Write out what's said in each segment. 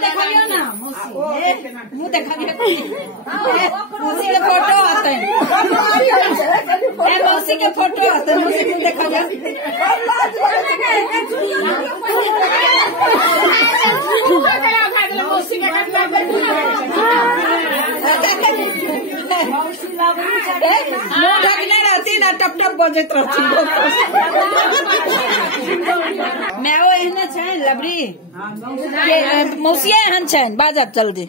देखियो ना मुँह देखियो मौसी के फोटो आते मौसी के फोटो आते मौसी मुँह देखियो मुँह ढकने रहती ना टप टप बजत रहती मैं वो एहने छे लबरी मौसिया एहन छन बाजब जल्दी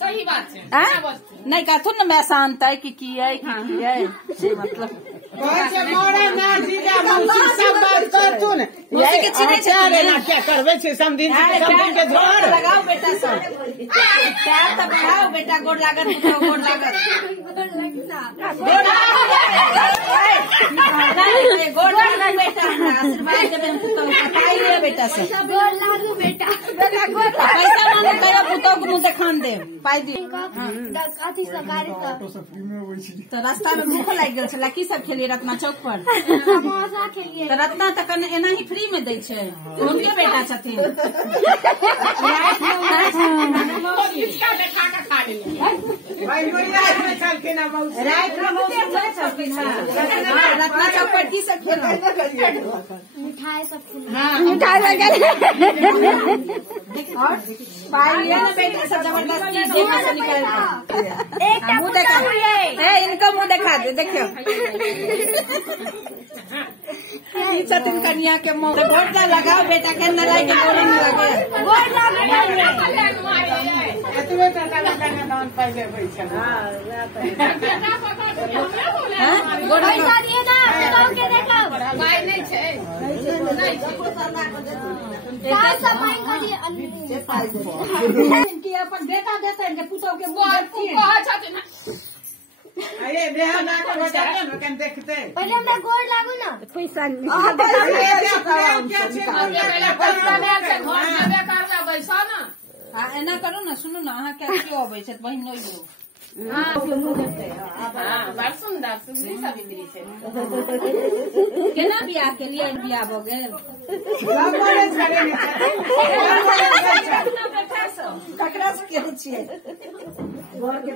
सही बात है नहीं कहथुन न मैं शांत है कि से मतलब क्या करबे समदिन के घर लगाओ बेटा सब प्यार तो बढ़ाओ बेटा गोड़ लागत गोड़ लागत गोड़ लागत बेटा आशीर्वाद देबे बताइए बेटा से गोड़ लागू बेटा पैसा मांगे कहियो पुतो को मुंह देखान दे पाई दी अथी सरकारी तो रास्ता में भूख लाग गेल छला की सब खेलिए रत्ना चौक पर समोसा खेलिए तो रत्ना तक एना ही फ्री में दै छै उनके बेटा छथिन रत्ना चौक पर की सब खेल मिठाई सब पाइए ना बेटा सब जबरदस्ती जेब से निकाल मुँह देखा इनको मुँह देखा दे देखियो छथिन कन्या के मुँह गोड़ लगाओ बेटा के नाराय के गोड़ नहीं लगे अपन बेटा देते हैं पुतौ के देखते पहले हमरा गोड़ लागू ना पैसा एना करू ना सुनू ना अहाँ क्या अबै छै बहिन सुंदर सावित्री छै केना बियाह के लिए बियाह भ गेल ककरा से के छियै घर के